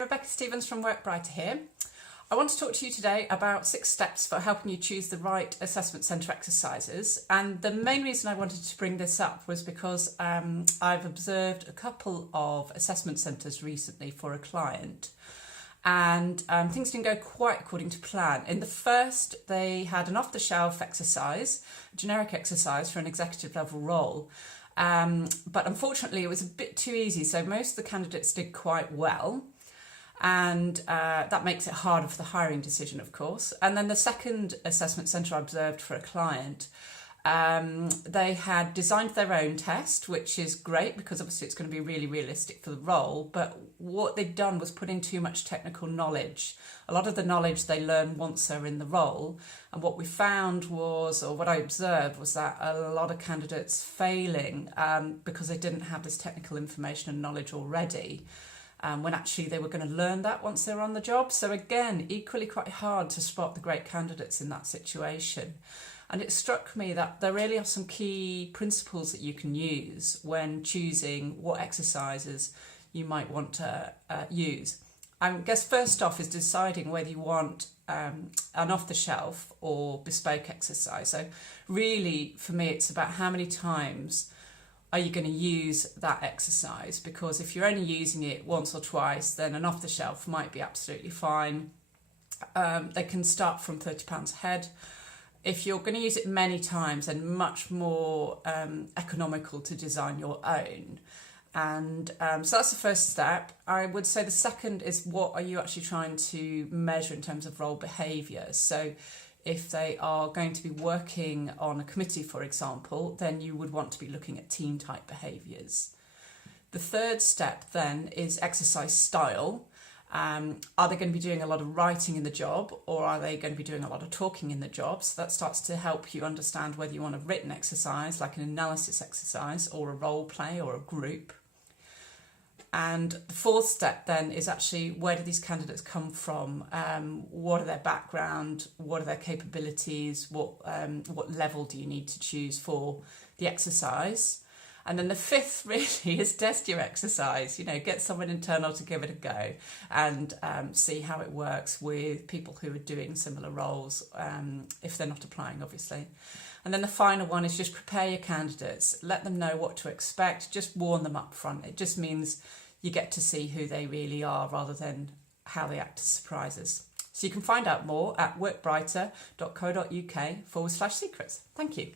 Rebecca Stevens from Workbrighter here. I want to talk to you today about 6 steps for helping you choose the right assessment centre exercises. And the main reason I wanted to bring this up was because I've observed a couple of assessment centres recently for a client, and things didn't go quite according to plan. In the first, they had an off-the-shelf exercise, a generic exercise for an executive level role. But unfortunately, it was a bit too easy, so most of the candidates did quite well. And that makes it harder for the hiring decision, of course. And then the second assessment centre I observed for a client, they had designed their own test, which is great because obviously it's going to be really realistic for the role. But what they'd done was put in too much technical knowledge. A lot of the knowledge they learn once they're in the role. And what we found was, or what I observed, was that a lot of candidates failing because they didn't have this technical information and knowledge already. When actually they were going to learn that once they were on the job. So again, equally quite hard to spot the great candidates in that situation. And it struck me that there really are some key principles that you can use when choosing what exercises you might want to use. I guess first off is deciding whether you want an off-the-shelf or bespoke exercise. So really, for me, it's about how many times are you going to use that exercise? Because if you're only using it once or twice, then an off-the-shelf might be absolutely fine. They can start from £30 a head. If you're going to use it many times, then much more economical to design your own. And so that's the first step. I would say the second is, what are you actually trying to measure in terms of role behaviour? So if they are going to be working on a committee, for example, then you would want to be looking at team type behaviours. The third step then is exercise style. Are they going to be doing a lot of writing in the job, or are they going to be doing a lot of talking in the job? So that starts to help you understand whether you want a written exercise, like an analysis exercise, or a role play or a group. And the fourth step then is actually, where do these candidates come from? What are their background? What are their capabilities? What level do you need to choose for the exercise? And then the fifth really is test your exercise. You know, get someone internal to give it a go and see how it works with people who are doing similar roles, if they're not applying, obviously. And then the final one is just prepare your candidates. Let them know what to expect. Just warn them up front. It just means you get to see who they really are rather than how they act as surprises. So you can find out more at workbrighter.co.uk/secrets. Thank you.